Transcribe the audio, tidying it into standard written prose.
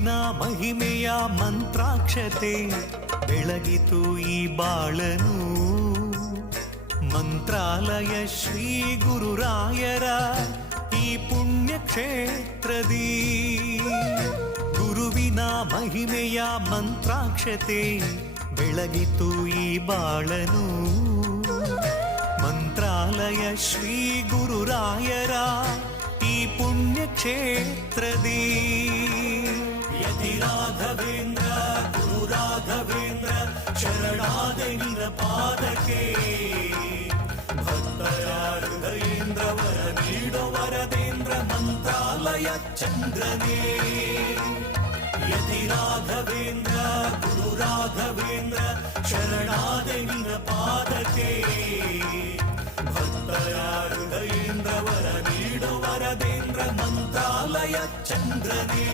ಗುರುವಿನ ಮಹಿಮೆಯ ಮಂತ್ರಾಕ್ಷತೆ ಬೆಳಗಿತು ಈ ಬಾಳನು. ಮಂತ್ರಾಲಯ ಶ್ರೀ ಗುರುರಾಯರ ಈ ಪುಣ್ಯ ಕ್ಷೇತ್ರದಿ ಗುರುವಿನ ಮಹಿಮೆಯ ಮಂತ್ರಾಕ್ಷತೆ ಬೆಳಗಿತು ಈ ಬಾಳನು. ಮಂತ್ರಾಲಯ ಶ್ರೀ ಗುರುರಾಯರ ಈ ಪುಣ್ಯ ಕ್ಷೇತ್ರದಿ ಯತಿ ರಾಘವೇಂದ್ರ ಗುರು ರಾಘವೇಂದ್ರ ಶರಣಾದೆ ನಿನ್ನ ಪಾದಕ್ಕೆ. ಭಕ್ತರ ಹೃದಯೇಂದ್ರ ವರ ನೀಡೋ ವರದೇಂದ್ರ ಮಂತ್ರಾಲಯ ಚಂದ್ರನೇ. ಯತಿ ರಾಘವೇಂದ್ರ ಗುರು ರಾಘವೇಂದ್ರ ಶರಣಾದೆ ನಿನ್ನ ಪಾದಕ್ಕೆ. ಭಕ್ತರ ಹೃದಯೇಂದ್ರ ವರ ನೀಡೋ ವರದೇಂದ್ರ ಮಂತ್ರಾಲಯ ಚಂದ್ರನೇ.